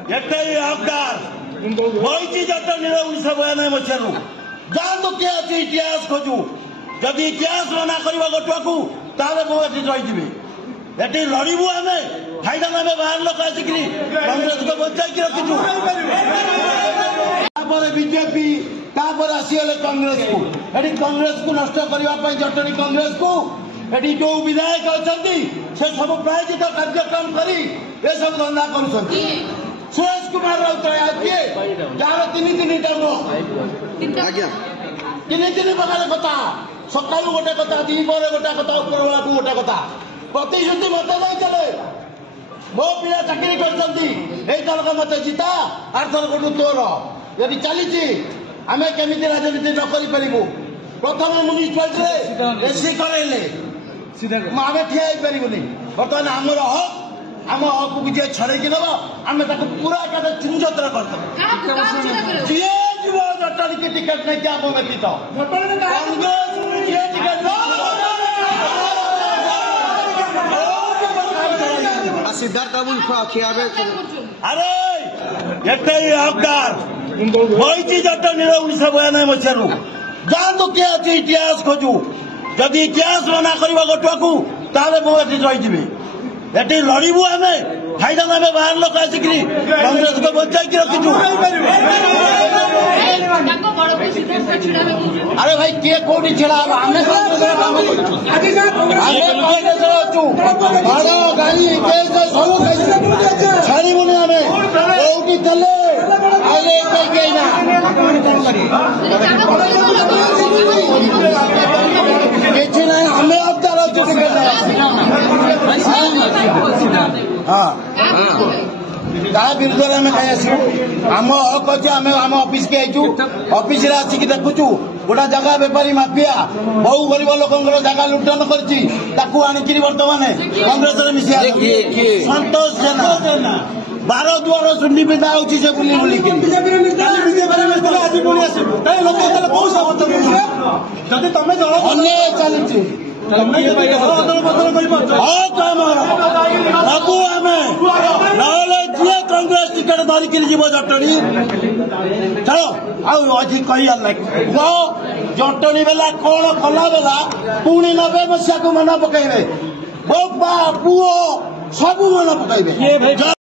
हकदार बही जटनी 1992 मसीह जातु किए अच्छी इतिहास खोजु जदि इतिहास मना करवा गटुआ को मुझे रही ये लड़ू आम फायदा ना बाहर लोक आसिक कांग्रेस को बचाई रखीचु बीजेपी आसीगले कांग्रेस को ये कांग्रेस को नष्ट करने जटनी कांग्रेस को ये जो विधायक अच्छा से सब प्रायोजित कार्यक्रम कर सब धंदा कर सुरेश कुमार राउतराय किए जार तीन प्रकार कथा सका गोटे कथा दीपर गोटे कथा उपरवेला गोटे कथा प्रतिश्रुति मत नहीं मो पिला चाकरी कर मत जिता आर थर तोर यदि चली आम केमी राजनीति न करूँ प्रथम म्यूनिसिपालिटी एसी करे आम ठिया पारूनी बर्तमान आमर हक आम हक को जी छड़ेकी नब आम पूरा चुंजतर कर जी जीव जटनी की टिकेट नहीं आम व्यतीत सिद्धार्थ अरे ये हकदार बही जटनी 1992 मसीह जातु किए अच्छी इतिहास खोजु जदि इतिहास मना करवा गटुआ को मुझे रही ये लड़ू आम फायदा ना बाहर लोक आसिक कांग्रेस को बचाई रखीचु अरे भाई किए कौटी छिड़ा आम गाड़ी छाड़बुनि आम कौटी चले किसी ना आम अवतार हाँ विरुद्ध आम कहीं आसू आम हक अच्छे आम ऑफिस के आईचु ऑफिस आसिक देखुचु गोटा जगह बेपारी माफिया बहु गरीब लोक जगह लुटन कर बर्तमान कांग्रेस मिसा संतोष जेना 12 दुआर सुंडी पिंधा होची से बुली बुली कांग्रेस टिकेट धरिक जीव जटनी चलो आज कही जटनी बेला कौन कला बेला पुणी 90 मसीहा को मन पकड़े बो पुओ सब मन पकड़े।